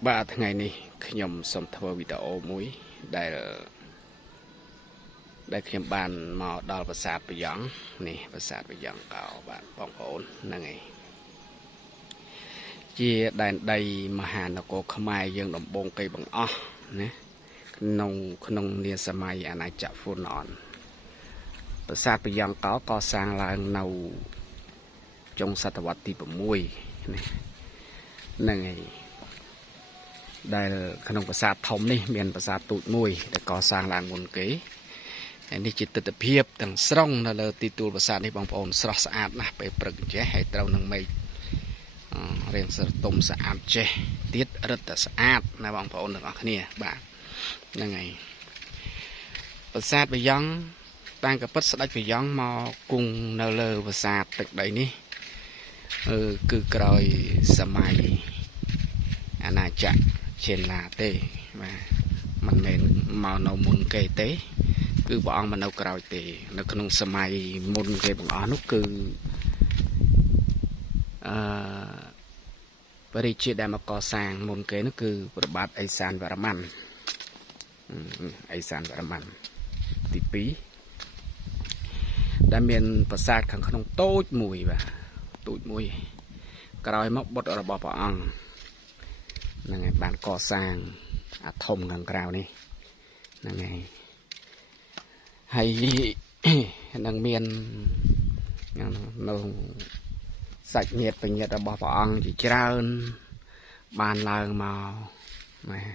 ba ngày này nhom xong thua video muối đây là đây khi bàn mà đào vật sạt bị giỏng nè vật sạt bị giỏng cào bạn bóng ổn là ngày chia đây mà hà nó có khmai dương đồng bông cây bằng o nè nông nia samai anh ai chạm phun nón vật sạt bị giỏng có sang là nâu trong sát vật thì bằng muối nè là ngày đây là khungประสาท thom នេះមាន ប្រាសាទ ទូច មួយ ដែល កសាង ឡើង មុន គេ ហើយ នេះ ជា ទិដ្ឋភាព ទាំង ស្រុង នៅ លើ ទី ទួល ប្រាសាទ នេះ បង ប្អូន ស្រស់ ស្អាត ណាស់ ពេល ព្រឹក ចេះ ហើយ ត្រូវ នឹង មេឃ រៀង ស្រទុំ ស្អាត ចេះ ទៀត រឹត តែ ស្អាត ណា បង ប្អូន ទាំង អស់ គ្នា បាទ ហ្នឹង ហើយ ប្រាសាទ បាយ៉ង់ តាំង កពិត ស្ដេច បាយ៉ង់ មក គង់ នៅ លើ ប្រាសាទ ទឹក ដី នេះ គឺ ក្រោយ សម័យ អាណាចក្រ trên là tê mà mình màu nâu môn cây tế cứ bọn mình nâu cào tê nó không sớm mai môn cây bọn nó lúc cứ với đi chia đại mà có sang môn cây nó cứ bát ai san và làm ai san và làm tí pí đã miền bờ sát không tốt mùi và tụi mùi cào móc bột ở bò bọn là ngày bạn có sang thùng gần cào này là ngày hay đang miền nó sạch nhiệt và nhiệt ở bò bò chỉ trơn bàn làng màu mà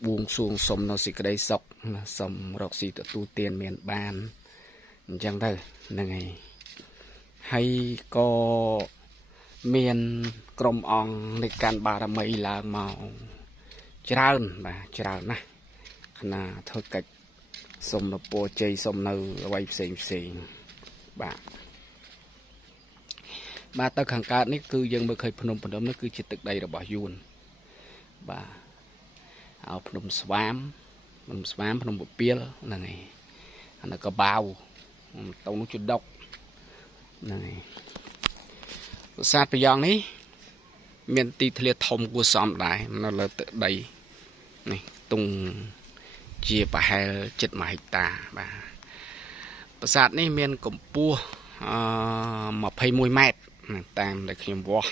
buông xuống sông nó xịt cái đây sọc sông rọc xịt tu tiền miền bàn chẳng thôi là ngày hay có miền crom ongในการบารมีឡើងមកច្រើនបាទច្រើនណាស់ណាធ្វើកិច្ចសុំនពរជ័យសុំនៅអ្វីផ្សេងបាទទៅខាងកើតនេះគឺយើងមើលឃើញភ្នំភ្នំនេះគឺជាទឹកដីរបស់យួនបាទเอาភ្នំស្វាមភ្នំពពាលហ្នឹងហើយអានោះក៏បាវទៅនោះជដុកហ្នឹងហើយប្រាសាទបាយ៉ង់នេះមានទីធ្លាធំគួរសមដែរនៅលើទឹកដីនេះទង់ជាប្រហែល7 ហិកតាបាទប្រាសាទនេះមានកម្ពស់21 ម៉ែត្រតាមដែលខ្ញុំវាស់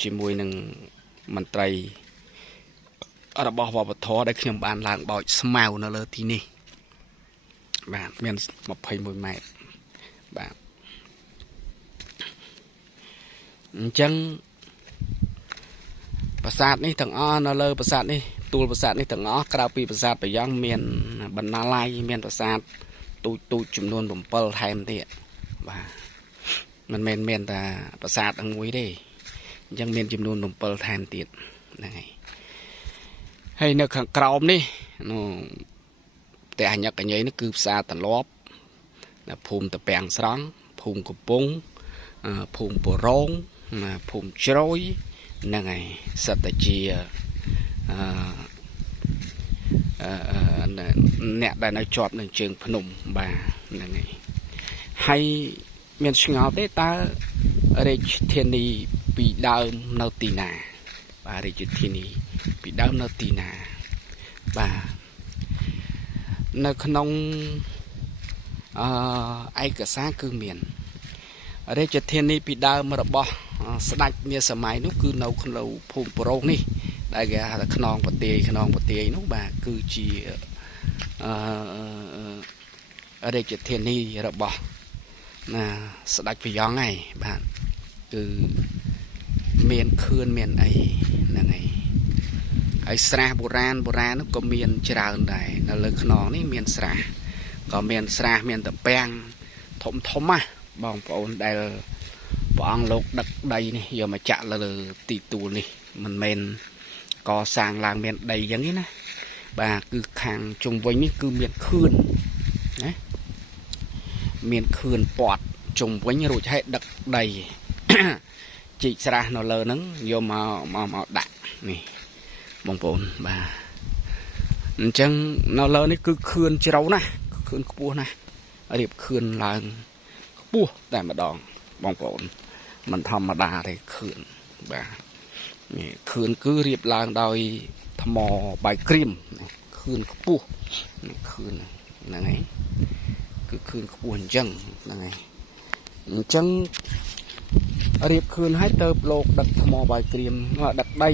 ជាមួយនឹងមន្ត្រីរបស់វប្បធម៌ដែលខ្ញុំបានឡើងបោចស្មៅនៅលើទីនេះបាទមាន21 ម៉ែត្របាទអញ្ចឹងប្រាសាទនេះទាំងអស់នៅលើប្រាសាទនេះទួលប្រាសាទនេះទាំងអស់ក្រៅពីប្រាសាទបាយ៉ង់មានបណ្ណាល័យមានប្រាសាទទូចចំនួន7ថែមទៀតបាទមិនមែនមានតែប្រាសាទមួយទេអញ្ចឹងមានចំនួន7ថែមទៀតហ្នឹងហើយនៅខាងក្រោមនេះផ្ទះអញ្ញកញ្ញៃនេះគឺផ្សារតលប់ភូមិតពាំងស្រង់ភូមិកំពង់ភូមិបរងភូមិជ្រោយហ្នឹងហើយសិតតែជាអ្នកដែលនៅជាប់នឹងជើងភ្នំបាទហ្នឹងហើយមានឆ្ងល់ទេតើរាជធានីពីដើមនៅទីណាបាទរាជធានីពីដើមនៅទីណាបាទនៅក្នុងឯកសារគឺមានរាជធានីពីដើមរបស់ស្ដេចនាសម័យនោះគឺនៅក្នុងភូមិបរងនេះដែលគេហៅថាខ្នងប្រទាយនោះបាទគឺជារាជធានីរបស់ស្ដេចបាយ៉ង់ហើយបាទគឺមានខឿនមានអីហ្នឹងហើយស្រះបុរាណនោះក៏មានច្រើនដែរនៅលើខ្នងនេះមានស្រះក៏មានស្រះមានតពាំងធំណាស់បងប្អូនដែលព្រះអង្គលោកដឹកដីនេះយកមកចាក់លើទីទួលនេះមិនមែនកសាងឡើងមានដីយ៉ាងនេះណាបាទគឺខាងជុំវិញនេះគឺមានខឿនណាមានខឿនពាត់ជុំវិញរួចហើយដឹកដីជីកស្រះនៅលើហ្នឹងយកមកដាក់នេះបងប្អូនបាទអញ្ចឹងនៅលើនេះគឺខឿនជ្រៅណាស់ខឿនខ្ពស់ណាស់រៀបខឿនឡើងខ្ពស់តែម្ដងបងប្អូនមិនធម្មតាទេខឿនបាទ คืนcứរៀបឡើងដោយថ្មបាយក្រៀមคืนខ្ពស់คืนហ្នឹងហើយគឺคืนខ្ពស់អញ្ចឹងហ្នឹងហើយអញ្ចឹងរៀបคืนឲ្យទៅលោកដឹកថ្មបាយក្រៀមដឹកដី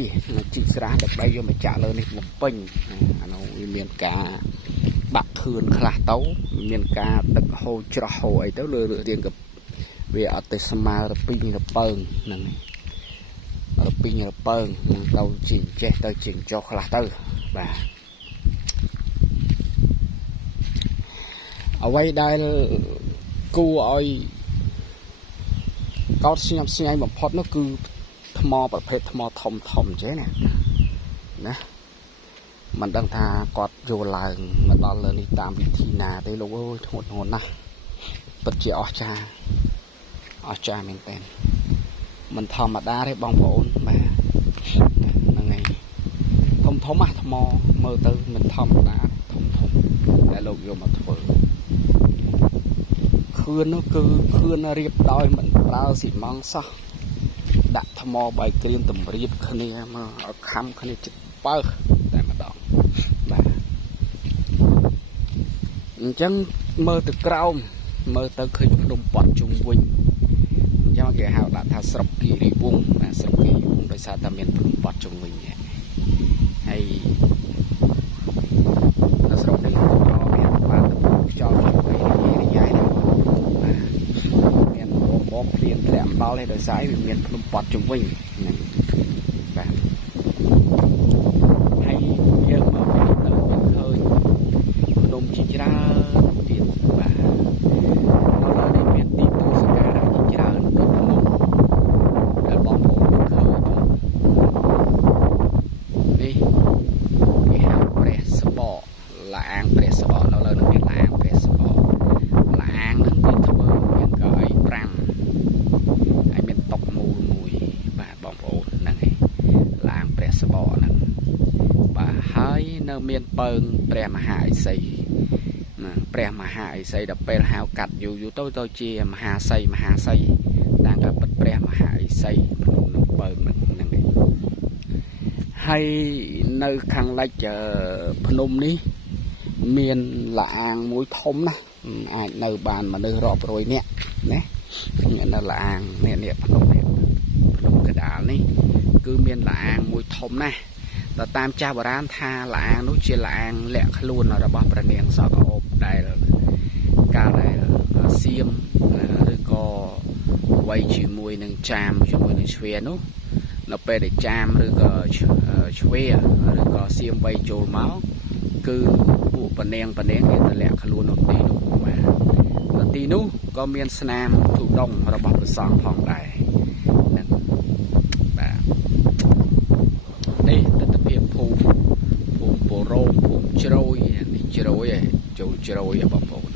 ជីកស្រះដឹកដីយកមកចាក់លើនេះបំពេញអានោះវាមានការបាក់คืนខ្លះទៅមានការទឹកហូរច្រោះហូរអីទៅលើរៀងក៏វាអត់ទៅស្មើរពីងរពើងហ្នឹងរពីងរពើងទៅជីងចេះទៅជីងចុះខ្លះទៅបាទអ្វីដែលគួរឲ្យកោតស្ញប់ស្ញែងបំផុតនោះគឺថ្មប្រភេទថ្មធំធំចេះណាមិនដឹងថាគាត់យកឡើងមកដល់លើនេះតាមវិធីណាទេលោកអើយធ្ងន់ធ្ងរណាស់ពិតជាអស្ចារ្យមែនតើមិនធម្មតាទេបងប្អូនបាទហ្នឹងហើយធំថ្មមើលទៅមិនធម្មតាធំតែលោកយកមកធ្វើខឿននោះគឺខឿនរៀបដោយមិនប្រើស៊ីម៉ង់សោះដាក់ថ្មបាយក្រៀមតម្រៀបគ្នាមកឲ្យខំគ្នាចិត្តបើតែម្ដងបាទអញ្ចឹងមើលទៅក្រោមមើលទៅឃើញភ្នំប៉ោះជុំវិញអញ្ចឹងគេហៅដាក់ថាស្រុកគិរីវង្សបាទស្រុកគិរីវង្សដោយសារតែមានភ្នំប៉ោះជុំវិញហើយនៅស្រុកនេះក៏មានបានខ្យល់រីយ៉ាយមានបងភ្លៀងធ្លាក់អំដល់ឯដោយសារវាមានភ្នំប៉ោះជុំវិញហ្នឹងបាទហើយយើងមកវិញទៅយើងឃើញភ្នំជាច្រើនទៀតបាទដល់នេះមានទីទស្សនាជាច្រើនដូចភ្នំដែលបងប្អូនឃើញនេះគេហៅព្រះសបកលាអាងព្រះសបកនៅលើនឹងមានលាអាងព្រះសបកលាអាងហ្នឹងគេធ្វើមានកៅអី5ហើយមានតុកមូលមួយបាទបងប្អូនហ្នឹងឯងលាអាងព្រះសបកហ្នឹងបាទហើយនៅមានពើងព្រះមហាឥសីព្រះមហាឥសីដល់ពេលហៅកាត់យូរទៅជាមហាសីតាមការពិតព្រះមហាឥសីភ្នំនឹងពើងហ្នឹងឯងហើយនៅខាងលិចភ្នំនេះមានលាអាងមួយធំណាស់អាចនៅបានមនុស្សរាប់រយនាក់ណានៅលាអាងនេះភ្នំកដាលនេះគឺមានលាអាងមួយធំណាស់តែតាមចាស់បុរាណថាលាអាងនោះជាលាអាងលាក់ខ្លួនរបស់ព្រះនាងសកអូបដែលកាលដែលសៀមឬក៏វ័យជាមួយនឹងចាមជាមួយនឹងជ្វានោះនៅពេលដែលចាមឬក៏ជ្វាឬក៏សៀមវ័យចូលមកគឺពួកពនាងគេទៅលាក់ខ្លួននៅទីនោះបាទនៅទីនោះក៏មានស្នាមទុដងរបស់ព្រះសង្ឃផងដែរហ្នឹងបាទនេះទស្សនភាពភូមិពរោងភូមិជ្រោយនេះជ្រោយឯងចូលជ្រោយបងប្អូន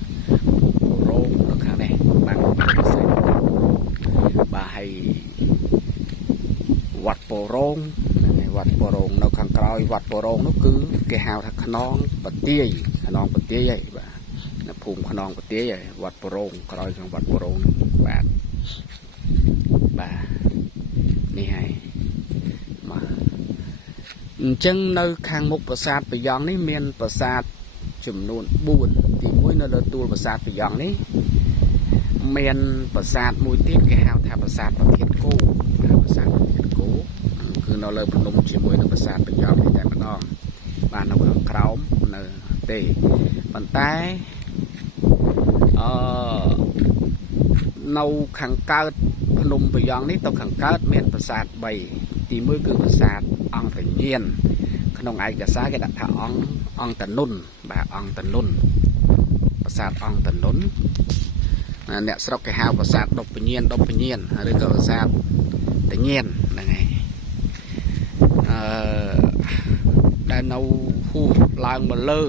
ភូមិពរោងនៅខាងនេះបានផ្សេងបាទហើយវត្តពរោងវត្តពរោងនៅខាងក្រោយវត្តពរោងនោះគឺគេហៅថាខ្នងបទាយឯងបាទនៅភូមិខ្នងបទាយឯងវត្តពរោងក្រោយខាងវត្តពរោងបាទនេះហើយបាទអញ្ចឹងនៅខាងមុខប្រាសាទប្រយ៉ងនេះមានប្រាសាទចំនួន4ទី1នៅលើទួលប្រាសាទប្រយ៉ងនេះមានប្រាសាទមួយទៀតគេហៅថាប្រាសាទប្រធានគោប្រាសាទប្រធានគោគឺនៅលើភ្នំជាមួយនឹងប្រាសាទប្រយ៉ងនេះតែម្ដងបាទនៅខាងក្រោមនៅទេប៉ុន្តែនៅខាងកើតភ្នំប្រយ៉ងនេះទៅខាងកើតមានប្រាសាទ3ទី1គឺប្រាសាទអង្គរញាណក្នុងឯកសារគេដាក់ថាអង្គតនុនបាទអង្គតនុនប្រាសាទអង្គតនុនអ្នកស្រុកគេហៅប្រាសាទដប់ពញាណឬក៏ប្រាសាទតញៀនហ្នឹងហើយដែលនៅហួសឡើងមកលើ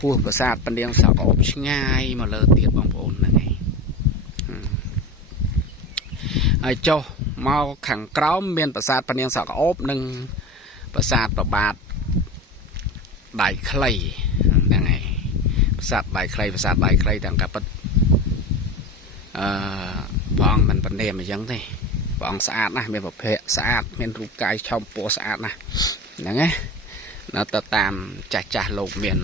ហួសប្រាសាទព្រះនាងសកអូបឆ្ងាយមកលើទៀតបងប្អូនហ្នឹងហើយចុះមកខាងក្រោមមានប្រាសាទព្រះនាងសកអូបនិងប្រាសាទប្របាទដៃខ្លីហ្នឹងហើយប្រាសាទដៃខ្លីទាំងការពិតព្រះអង្គមិនបណ្ដេញអញ្ចឹងទេ ព្រះអង្គស្អាតណាស់មានប្រភេទស្អាតមានរូបកាយឆោមពណ៌ស្អាតណាស់ហ្នឹងណានៅទៅតាមចាស់លោកមាន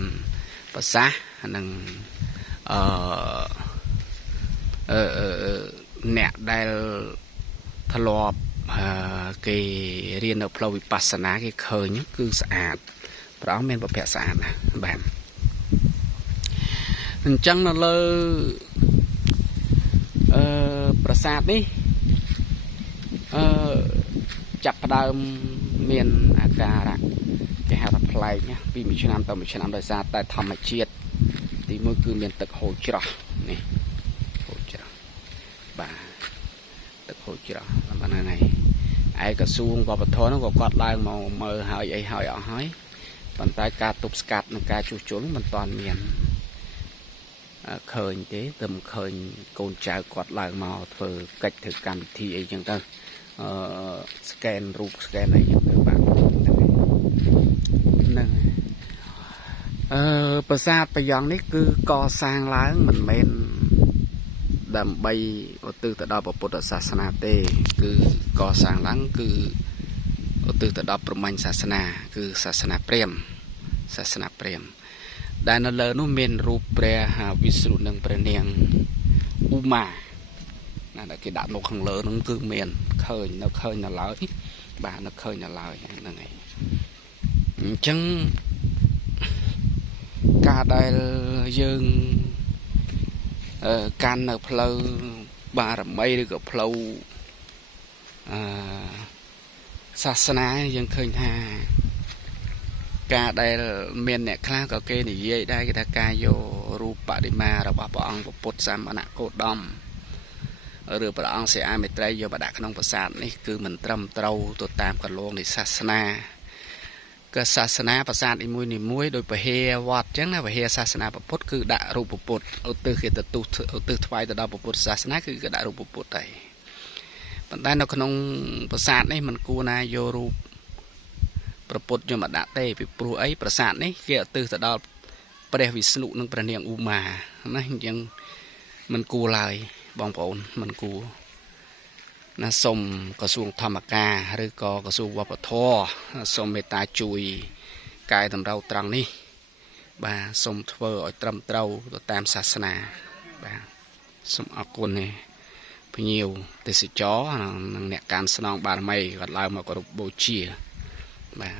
ប្រសាសន៍និងអឺអ្នកដែលធ្លាប់គេរៀននៅផ្លូវវិបស្សនាគេឃើញគឺស្អាតព្រះអង្គមានប្រភេទស្អាតណាស់បាទអញ្ចឹងនៅលើប្រាសាទនេះចាប់ផ្ដើមមានអាការៈគេហៅថាប្លែកណាពីមួយឆ្នាំទៅមួយឆ្នាំដោយសារតែធម្មជាតិទីមួយគឺមានទឹកហូរច្រោះនេះហូរច្រោះបាទទឹកហូរច្រោះហ្នឹងហើយឯក្រសួងវប្បធម៌ហ្នឹងក៏គាត់ឡើងមកមើលហើយអីហើយអស់ហើយប៉ុន្តែការទប់ស្កាត់និងការជួសជុលមិនទាន់មានឃើញទេតែមិនឃើញកូនចៅគាត់ឡើងមកធ្វើកិច្ចធ្វើកម្មវិធីអីចឹងទៅស្កេនរូបស្កេនអីចឹងទៅបាទហ្នឹងប្រាសាទបាយ៉ង់នេះគឺកសាងឡើងមិនមែនដើម្បីឧទ្ទិសទៅដល់ព្រះពុទ្ធសាសនាទេគឺកសាងឡើងគឺឧទ្ទិសទៅដល់ព្រហ្មញ្ញសាសនាគឺសាសនាព្រាហ្មណ៍សាសនាព្រាហ្មណ៍ដែលនៅលើនោះមានរូបព្រះវិស្ណុនិងព្រះនាងឧមាណាដែលគេដាក់នៅខាងលើហ្នឹងគឺមានឃើញនៅឡើយបាទនៅឃើញនៅឡើយហ្នឹងហើយអញ្ចឹងការដែលយើងកាន់នៅផ្លូវបារមីឬក៏ផ្លូវសាសនាយើងឃើញថាការដែលមានអ្នកខ្លះក៏គេនិយាយដែរគេថាការយករូបបដិមារបស់ព្រះអង្គពុទ្ធសមណគោតមឬព្រះអង្គសិអាមេត្រីយកមកដាក់ក្នុងប្រាសាទនេះគឺមិនត្រឹមត្រូវទៅតាមកលងនៃសាសនាក៏សាសនាប្រាសាទនីមួយដោយពហិវត្តអញ្ចឹងណាពហិសាសនាពុទ្ធគឺដាក់រូបពុទ្ធឧទ្ទិសគេទៅឧទ្ទិសថ្វាយទៅដល់ពុទ្ធសាសនាគឺគេដាក់រូបពុទ្ធហើយប៉ុន្តែនៅក្នុងប្រាសាទនេះมันគួរណាយករូបព្រះពុទ្ធយកមកដាក់ទេពីព្រោះអីប្រាសាទនេះគេឧទ្ទិសទៅដល់ព្រះវិស្ណុនិងព្រះនាងឧមាណាអញ្ចឹងมันគួរឡើយបងប្អូនมันគួរណាសូមក្រសួងធម្មការឬក៏ក្រសួងវប្បធម៌សូមមេត្តាជួយកែតម្រូវត្រង់នេះបាទសូមធ្វើឲ្យត្រឹមត្រូវទៅតាមសាសនាបាទសូមអរគុណភ្ញៀវទេសចរនិងអ្នកកាន់ស្នងបារមីគាត់ឡើងមកគោរពបូជាបាទ